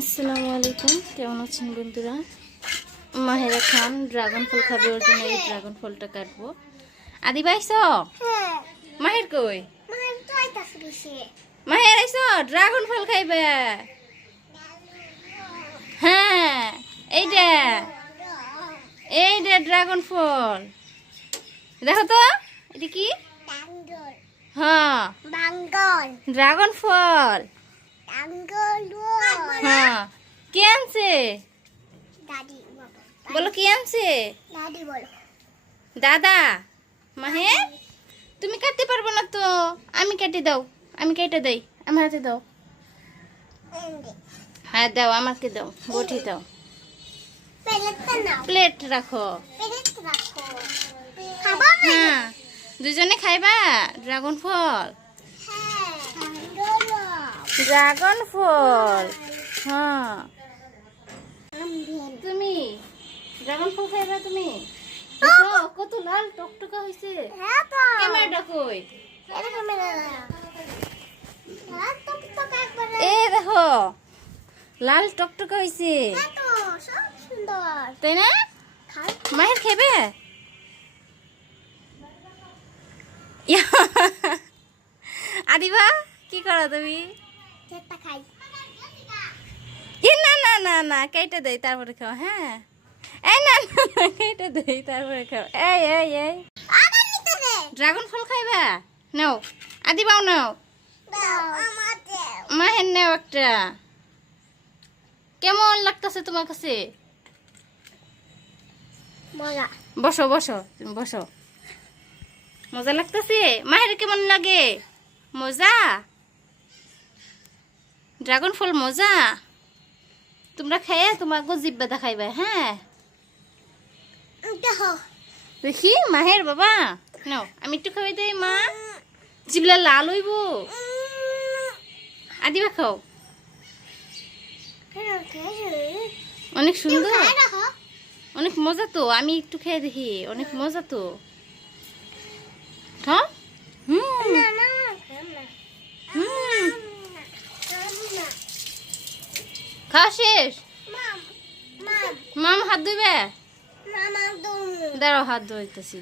আসসালামু আলাইকুম। কেমন আছেন বন্ধুরা? মাহেরা খান ড্রাগন ফল খাবে ওর জন্য এই ড্রাগন ফলটা কাটবো। আদি বাইস হ্যাঁ। মাহের কই? মাহের আইস? ড্রাগন ফল খাইবে। হ্যাঁ এইটা এইটা ড্রাগন ফল। দেখো তো এটা কি? হ্যাঁ। ড্রাগন ফল। হ্যাঁ। কে আনছে? বলো কি আনছে? দাদি বলো। দাদা মাহে তুমি কাটতে পারবে না তো। আমি কেটে দাও আমি কেটে দেই আমার হাতে দাও। হ্যাঁ দাও আমাকে দাও বটি দাও। প্লেট রাখো। খাবা হ্যাঁ। দুজনে খাইবা? ড্রাগন ফল? হ্যাঁ ড্রাগন ফল? হ্যাঁ। তুমি ড্রাগন ফল খাইবা তুমি। কত লাল টকটকা হয়েছে হ্যাঁ ক্যামেরাটা কই? এ দেখো লাল টকটকা হয়েছে হ্যাঁ তাই না? মায়ের খেবে? আদিবা কি করো তুমি? খাই। না না কেটে দেই তারপরে খাও হ্যাঁ। এই না কেটে দেই তারপরে খাও। এই এই এই। ড্রাগন ফল খাইবা? নাও নাও। দাও আমার দাও। মাহের নাও একটা। কেমন লাগতেছে তোমার কাছে? বসো বসো তুমি বসো। মজা লাগতেছে? মায়ের কেমন লাগে? মজা? ড্রাগন ফল মজা? তোমরা খেয়ে তোমাকে জিব্বা দেখাইবে হ্যাঁ? দেখো। মাহের বাবা। নাও আমি একটু খাওয়াই দেই মা। জিবলা লাল হইব। আদিবা খাও। অনেক সুন্দর। অনেক মজা তো আমি একটু খেয়ে দেখি অনেক মজা তো। খাওয়া শেষ? মাম হাত ধুবে দাঁড়াও হাত ধুইতেছি।